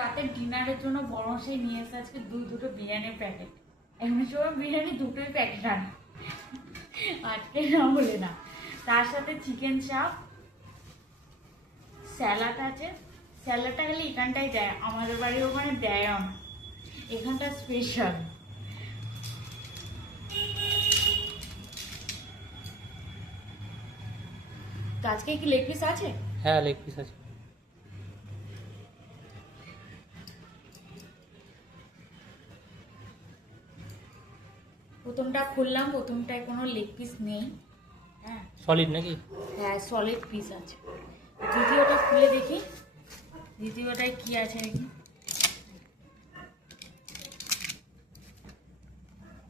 রাতের ডিনারের জন্য বড় সেই নিয়ে এসে আজকে দুটো বিরিয়ানির প্যাকেট। এমনি সময় বিরিয়ানি দুটোই প্যাকেট আনে, আজকে না বলে না। তার সাথে চিকেন চাপ, স্যালাড আছে। স্যালাডটা খালি এখানটাই দেয়, আমাদের বাড়ি ওখানে দেয় না, এখানটা স্পেশাল। তো আজকে কি লেগ পিস আছে? হ্যাঁ, লেগ পিস আছে। প্রথমটা খুললাম, প্রথমটায় কোনো লেগ পিস নেই। হ্যাঁ, সলিড নাকি? হ্যাঁ সলিড পিস আছে। দ্বিতীয়টা খুলে দেখি, দ্বিতীয়টায় কি আছে দেখি।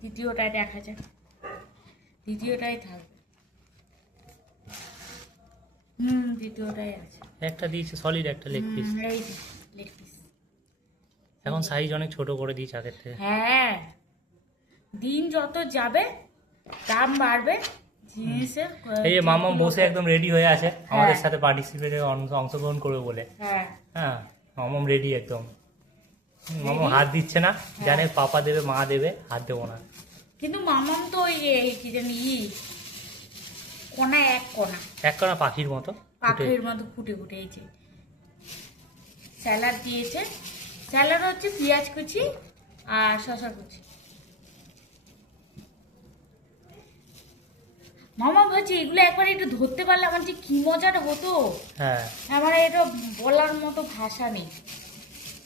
দ্বিতীয়টায় দেখা যাক, দ্বিতীয়টাই থাকবে। দ্বিতীয়টাই আছে। একটা দিয়েছে সলিড, একটা লেগ পিস। এই লেগ পিস। এখন সাইজ অনেক ছোট করে দিয়েছে আগের থেকে। হ্যাঁ, দিন যত যাবে দাম বাড়বে জিনিসের। এই যে মামাম বসে একদম রেডি হয়ে আছে আমাদের সাথে পার্টিসিপেটে অংশগ্রহণ করবে বলে। হ্যাঁ হ্যাঁ, মামাম রেডি একদম। মামাম হাত দিচ্ছে না, জানে পাপা দেবে মা দেবে, হাত দেবো না। কিন্তু মামাম তো ওই কি জানি কোনা এক কোনা, এক করা পাখির মতো পাখির মতো ফুটে ফুটে। এই যে স্যালাড দিয়েছে, স্যালাড হচ্ছে পেঁয়াজ কুচি আর শসা কুচি। মামা ভাবছি এগুলো একবার একটু ধরতে পারলে আমার যে কি মজাটা হতো। হ্যাঁ, আমার এটা বলার মতো ভাষা নেই,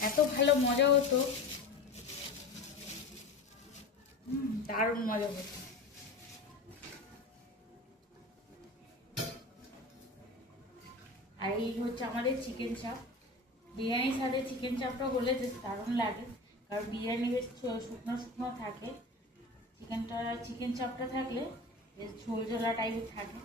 এত ভালো মজা হতো। দারুণ মজা হতো। আর এই হচ্ছে আমাদের চিকেন চাপ। বিরিয়ানির সাথে চিকেন চাপটা হলে বেশ দারুণ লাগে, কারণ বিরিয়ানি বেশ শুকনো শুকনো থাকে, চিকেন চাপটা থাকলে বেশ ঝোল ঝোলা টাইপের থাকে।